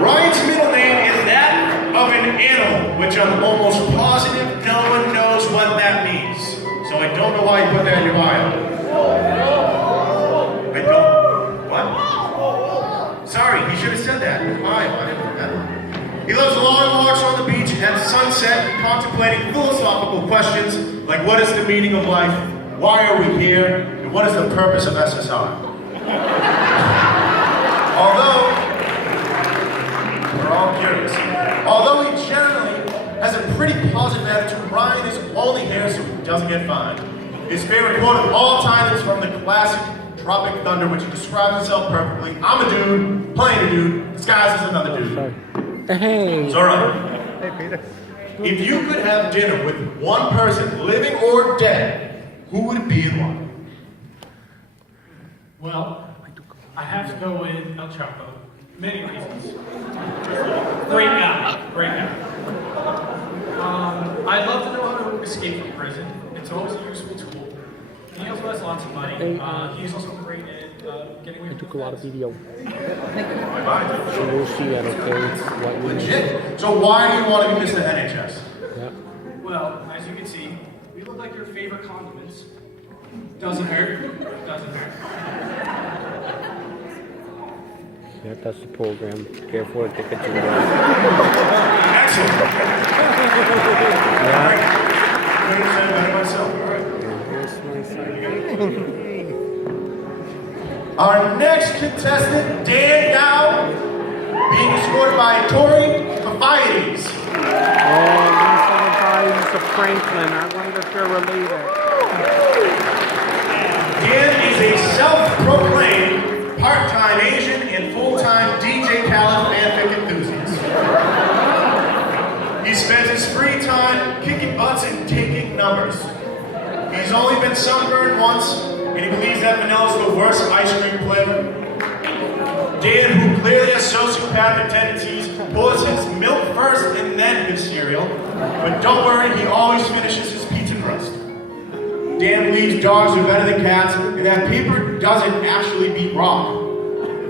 Ryan's middle name is that of an animal, which I'm almost positive no one knows what that means. So I don't know why you put that in your bio. I don't. What? Sorry, he should have said that in bio. I didn't put that. He loves long walks on the beach at sunset, contemplating philosophical questions like what is the meaning of life, why are we here, and what is the purpose of SSR? We're all curious. Although he generally has a pretty positive attitude, Ryan is only here so he doesn't get fined. His favorite quote of all time is from the classic Tropic Thunder, which describes himself perfectly. I'm a dude, playing a dude, disguised as another dude. Hey. So Ryan, hey Peter. If you could have dinner with one person, living or dead, who would it be and why? Well, I have to go with El Chapo. Many reasons. Great guy. Great guy. I'd love to know how to escape from prison. It's always a useful tool. And he also has lots of money. He's also great at getting away I from took a lot of video. Bye-bye. So we'll see at okay. Legit. So why do you want to be Mr. NHS? Yeah. Well, as you can see, we look like your favorite condiments. Doesn't hurt. Doesn't hurt. Yeah, that's the program. Careful to take a drink. Excellent. Yeah. I understand better myself. All right. Our next contestant, Dan Dow, being escorted by Tori Paphides. Oh, these are Franklin. I wonder if they're related. Dan is a self-proclaimed part-time Asian and full-time DJ Khaled fanfic enthusiast. He spends his free time kicking butts and taking numbers. He's only been sunburned once, and he believes that vanilla is the worst ice cream flavor. Dan, who clearly has sociopathic tendencies, pours his milk first and then his cereal. But don't worry, he always finishes his pizza crust. Dan believes dogs are better than cats, and that paper doesn't actually beat rock.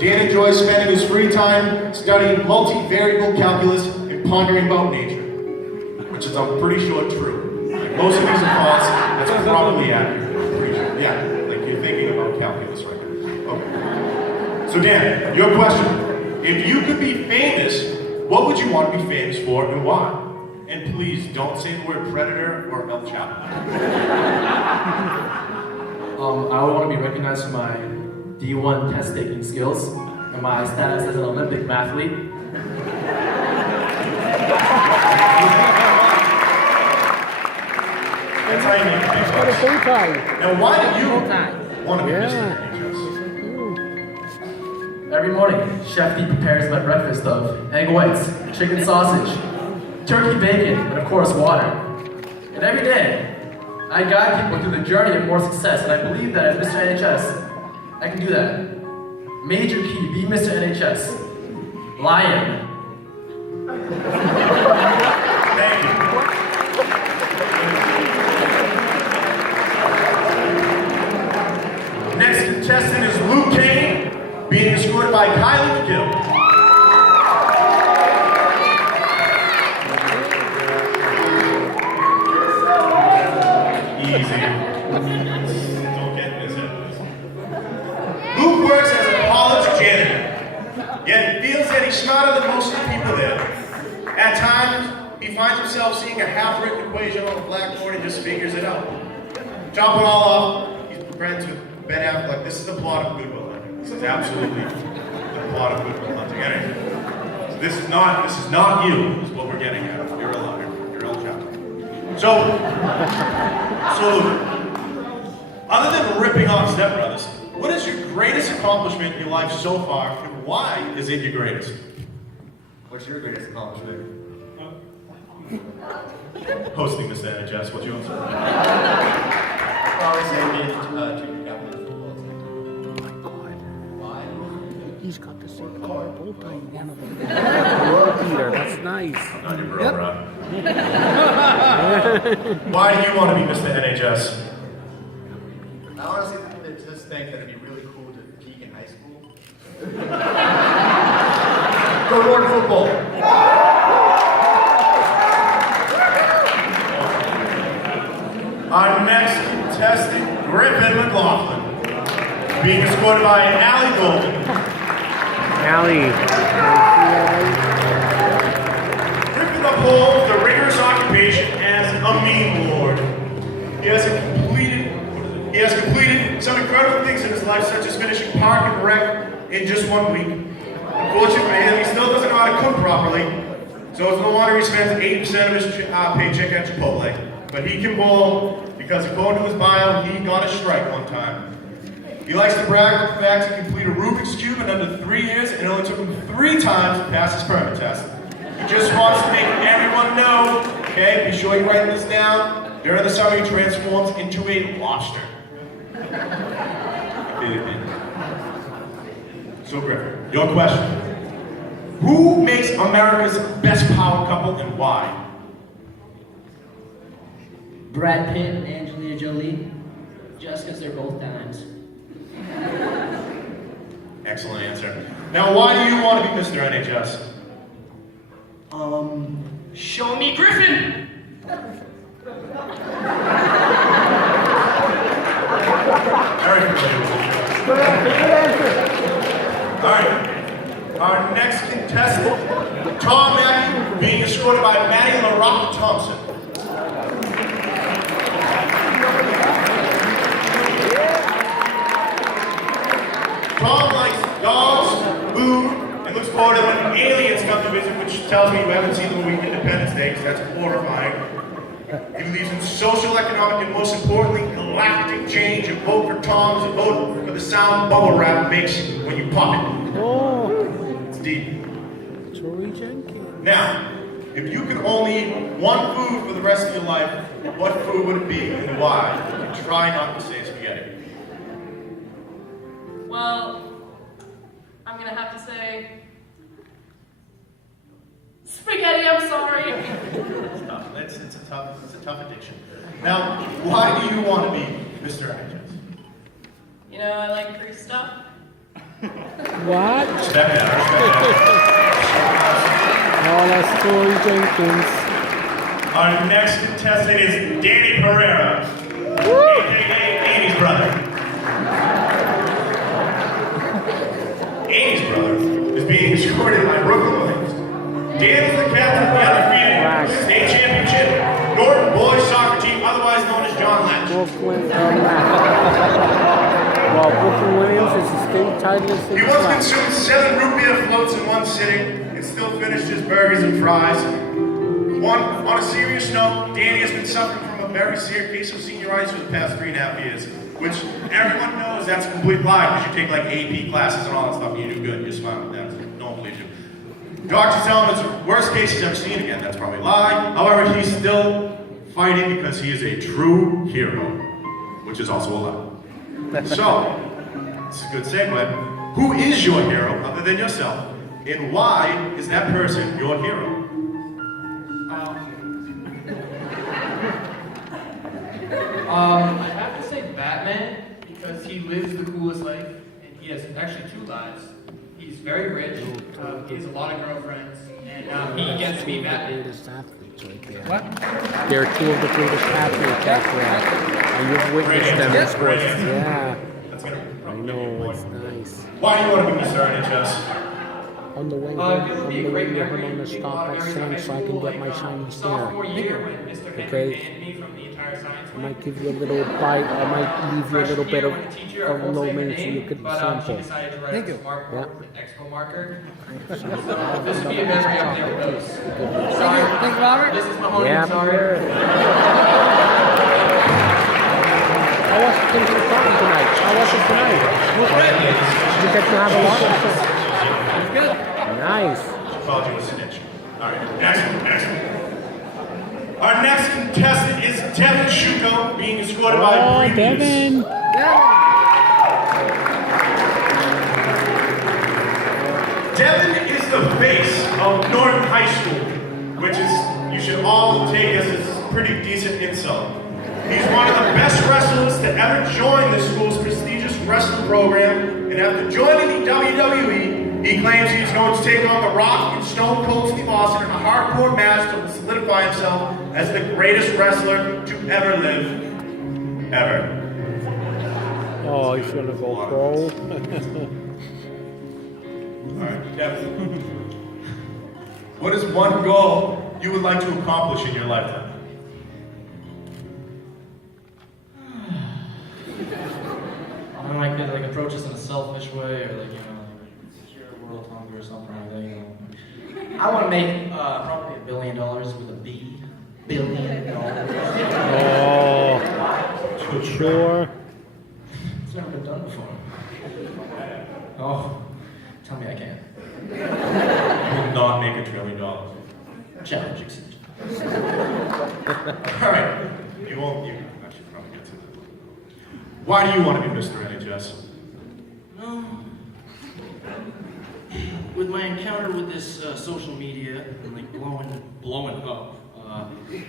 Dan enjoys spending his free time studying multivariable calculus and pondering about nature, which is, I'm pretty sure, true. Like most of these are false, that's probably accurate. I'm pretty sure. Yeah, like you're thinking about calculus right now. Okay. So Dan, your question. If you could be famous, what would you want to be famous for and why? And please, don't say the word predator or El Chapo. I would want to be recognized for my D1 test taking skills and my status as an Olympic mathlete. That's how you make it. What a full time. Now, why do you want to be Mr. Yeah. NHS? Every morning, Chef D prepares my breakfast of egg whites, chicken sausage, turkey bacon, and of course water. And every day, I guide people through the journey of more success, and I believe that as Mr. NHS, I can do that. Major key, be Mr. NHS. Lion. Thank you. Next contestant is Luke Kane, being escorted by Kylie McGill. Easy. Don't get this. Luke works as a college janitor, yet feels that he's smarter than most of the people there. At times, he finds himself seeing a half-written equation on the blackboard and just figures it out. Chop it all off, he's friends with Ben Affleck. This is the plot of Good Will Hunting. This is absolutely the plot of Good Will Hunting. Anyway, this is not you, is what we're getting at. You're a liar. You're El Chapo. So, other than ripping off Step Brothers, what is your greatest accomplishment in your life so far, and why is it your greatest? What's your greatest accomplishment? Hosting Mr. NHS, what's yours? Probably say being junior captain of the football team. Oh my God. Why? He's got the same color bow tie in one of them. Peter, that's nice. Not your bro, Rob. Why do you want to be Mr. NHS? I honestly just think that it'd be really cool to peak in high school. Go Norton football! Our next contestant, Griffin McLaughlin, being escorted by Allie Golden. Allie. Griffin upholds the rigorous occupation as a meme lord. He has completed some incredible things in his life, such as finishing Park and Rec in just 1 week. Unfortunately for him, he still doesn't know how to cook properly, so it's no wonder he spends 80% of his paycheck at Chipotle. But he can bowl because according to his bio, he got a strike one time. He likes to brag about the fact he completed a Rubik's Cube in under 3 years, and it only took him 3 times to pass his permit test. He just wants to make everyone know, okay, be sure you write this down. During the summer, he transforms into a lobster. So Griffin, your question. Who makes America's best power couple and why? Brad Pitt and Angelina Jolie, just because they're both dimes. Excellent answer. Now, why do you want to be Mr. NHS? Show me Griffin! Very familiar. All right. Our next contestant, Tom Mackey, being escorted by Maddie LaRock Thompson. Tom likes dogs, food, and looks forward to when aliens come to visit, which tells me you haven't seen the movie Independence Day, because that's horrifying. He believes in social, economic, and most importantly, galactic change. A vote for Tom is a vote for the sound bubble wrap makes when you pop it. Oh, It's deep. Troy Jenkins. Now, if you could only eat one food for the rest of your life, what food would it be and why? And try not to say spaghetti. Well, I'm gonna have to say spaghetti. I'm sorry. It's tough. It's a tough addiction. Now, why do you want to be Mr. NHS? You know, I like free stuff. What? Respect that. Oh, that's Troy Jenkins. Our next contestant is Danny Pereira, aka Amy's brother. Amy's brother is being escorted by Brooklyn Williams. Dan is the captain of the undefeated state championship Norton boys soccer team, otherwise known as John Latch. Brooklyn, well, Brooklyn Williams is the state titleist in He once track. consumed 7 root beer floats in one sitting and still finished his burgers and fries. On a serious note, Danny has been suffering from a very severe case of senioritis for the past 3.5 years, which everyone knows that's a complete lie because you take like AP classes and all that stuff and you do good, you're smiling. No one believes you. Doctors tell him it's the worst case he's ever seen again. That's probably a lie. However, he's still fighting because he is a true hero, which is also a lie. So, this is a good segue. Who is your hero other than yourself? And why is that person your hero? I have to say Batman, because he lives the coolest life, and he has actually 2 lives. He's very rich, he has a lot of girlfriends, and he gets to be Batman. Greatest athletes right there. What? They're 2 of the greatest athletes out there. And you've witnessed them in sports. Yeah. That's gonna I know, it's nice. Why do you want to be Mr. NHS? On the way It home, would I'm be a going great to memory. I'm going to stop at Sam so I can get my Chinese Sophomore dinner. year when Mr. Henry Okay. banned me from the entire science I wing. might give you a little bite, I might leave you a little bit of Freshman year when the teacher, I a won't low say her mint so name, you could but she sample. decided to write a smart board with an expo marker. This would be a memory I'll never lose. Sorry. Thank you, Robert. This is my homie. Yeah, Sorry. sure. How was it talking tonight? How was it tonight? Did you get to have a lot? Good. Nice. Called you a snitch. Alright, next one. Our next contestant is Devin Shuko, being escorted by Oh, Bree Devin. Devin is the face of Norton High School, which is, you should all take as a pretty decent insult. He's one of the best wrestlers to ever join the school's prestigious wrestling program, and after joining the WWE, he claims he's going to take on The Rock and Stone Cold Steve Austin in a hardcore match to solidify himself as the greatest wrestler to ever live. Ever. Oh, he's gonna go pro. Alright, Devin. What is one goal you would like to accomplish in your lifetime? I might could like approach this in a selfish way, or like secure world hunger or something like that. I want to make probably $1 billion with a B. $1 billion. Oh, sure. It's never been done before. Oh, tell me I can't. You will not make $1 trillion. Challenge accepted. Alright, you won't, I should probably get to that. Why do you want to be Mr. NHS? No. With my encounter with this social media and like blowing up,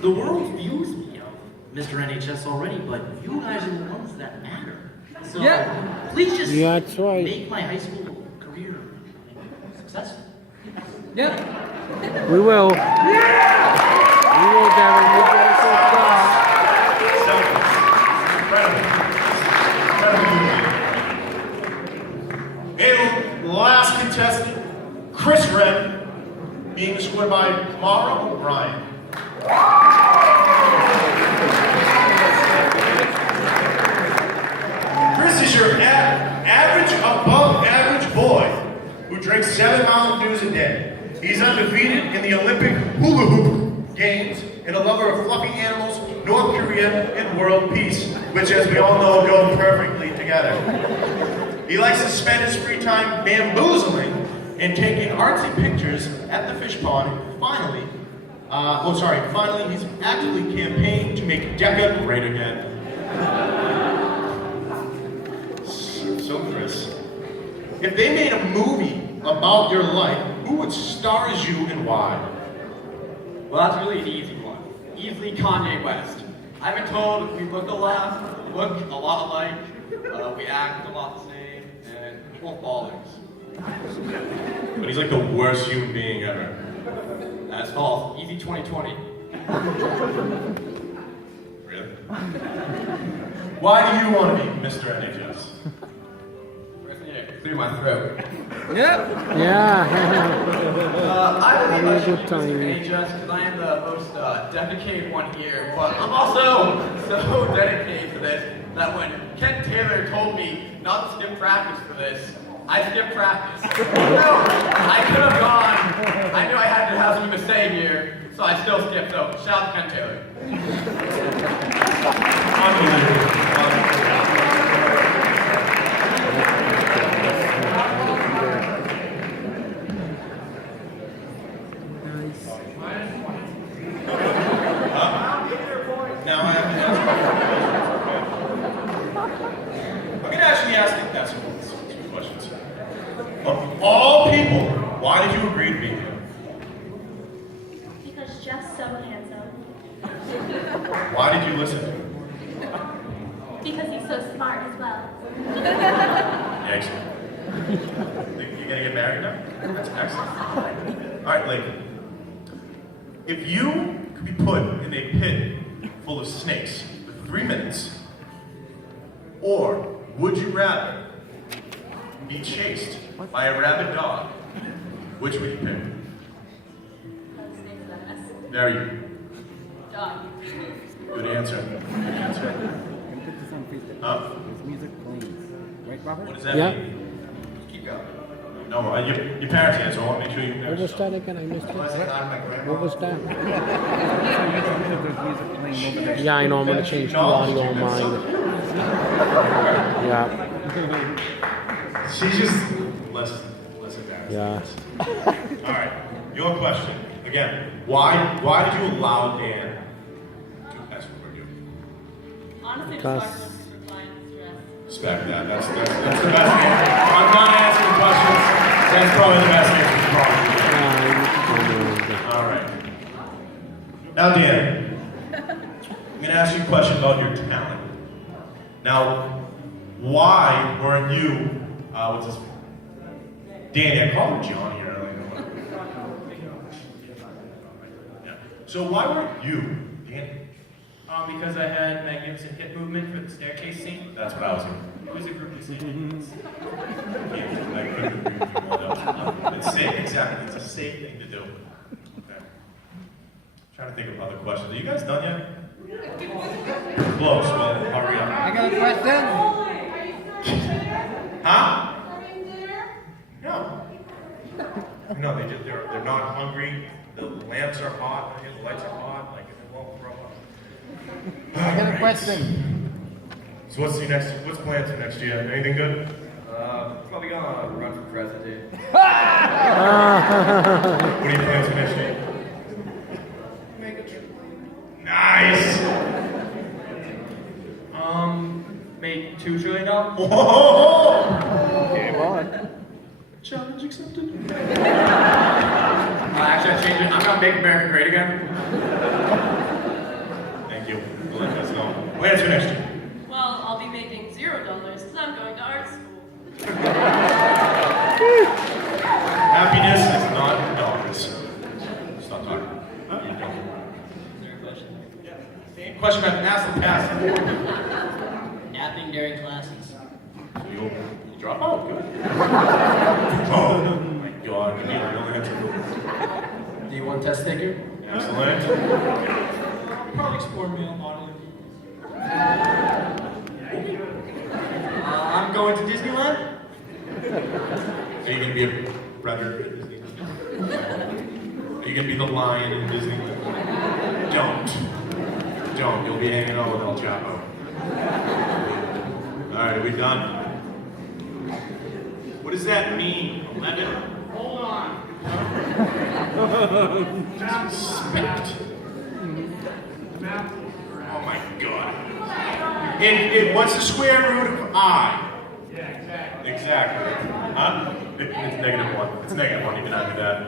the world views me of Mr. NHS already, but you guys are the ones that matter. So please just that's right. make my high school career successful. We will. We will, Devin. We will And last contestant, Chris Red, being escorted by Mara O'Brien. Chris is your average, above average boy who drinks 7 Mountain Dews a day. He's undefeated in the Olympic hula hoop games and a lover of fluffy animals, North Korea, and world peace, which, as we all know, go perfectly together. He likes to spend his free time bamboozling and taking artsy pictures at the fish pond. Finally, he's actively campaigning to make DECA great again. So, Chris, if they made a movie about your life, who would star as you and why? Well, that's really an easy one. Easily Kanye West. I've been told we look a lot alike, we act a lot the same, and we're both ballers. But he's like the worst human being ever. That's false. Easy 2020. Really? Why do you want to be Mr. NHS? Clear my throat. Yeah. I believe I should Good be timing. Mr. NHS because I am the most dedicated one here, but I'm also so dedicated to this that when Ken Taylor told me not to skip practice for this, I skipped practice. No, I could have gone. I knew I had to have something to say here, so I still skipped. So shout out to Ken Taylor. Now I have to ask. I'm going to actually ask some questions. Of all people, why did you agree to be here? Because Jeff's so handsome. Why did you listen to him? Because he's so smart as well. Excellent. Think you're going to get married now? That's excellent. All right, Layton. If you could be put in a pit full of snakes for 3 minutes, or would you rather be chased by a rabid dog, which would you pick? There you Dog. Good answer. Good answer. Huh? What does that Yeah. mean? Keep going. No, your parents answer. I want to make sure you What was that again? I missed it. What was that? Yeah, I know. I'm gonna change the audio on mine. Yeah. She's just less embarrassed. Yeah. All right. Your question again. Why did you allow Dan to escort you? Honestly, just Cause- talking for clients stress. Respect that. That's the best answer. I'm not answering questions. That's probably the best answer. All right. Now, Dan, I'm going to ask you a question about your talent. Now, why weren't you, what's his name? Danny, I called him Johnny earlier. Yeah. So why weren't you, Danny? Because I had magnificent hip movement for the staircase scene. That's what I was thinking. It was a group scene. It's safe, exactly. It's a safe thing to do. Okay. Trying to think of other questions. Are you guys done yet? Close. Well, hurry up. I got a question. Huh? No. No, they're not hungry. The lamps are hot. The lights are hot. Like it won't throw up. I got a question. So what's plans for next year? Anything good? Probably gonna run for president. What are your plans for next year? Nice. Make $2 trillion. Whoa! Come on. Challenge accepted. Actually, I changed it. I'm gonna make America great again. Thank you. We'll let us know. Plans for next year? Well, I'll be making $0 because I'm going to art school. Happiness is not dollars. Stop talking. Same question I've asked in the past. Napping during classes. You drop out, good. Oh my god, you need the only answer. Do you want a test taker? Excellent. Probably explore male modeling. I'm going to Disneyland. Are you gonna be a brother at Disneyland? Are you gonna be the lion in Disneyland? Don't. You'll be hanging out with El Chapo. Alright, are we done? What does that mean? 11? Hold on. Respect. Oh my god. What's the square root of I? Yeah, exactly. Exactly. Huh? It's -1. It's -1, you can have that.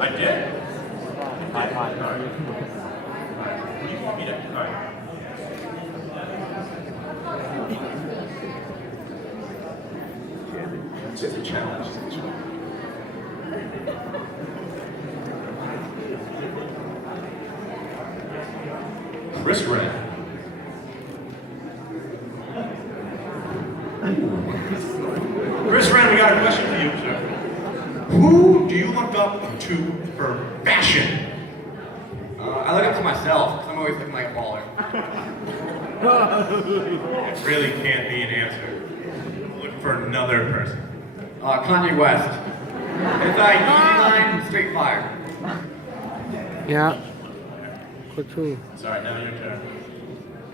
I did? Alright. What do you want me to? Alright. It's just a challenge. Chris Wren. Chris Wren, we got a question for you, sir. Who do you look up to for fashion? I look up to myself because I'm always looking like a baller. It really can't be an answer. Look for another person. Kanye West. It's like Easy Line, Straight Fire. Yeah. Quick two. Sorry, now your turn.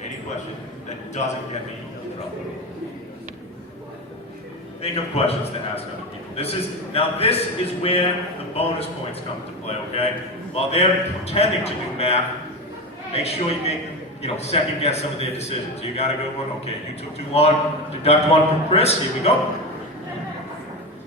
Any question that doesn't get me in trouble. Think of questions to ask other people. This is where the bonus points come into play, okay? While they're pretending to do math, make sure you make, second guess some of their decisions. You got a good one? Okay, you took too long. Deduct one from Chris. Here we go.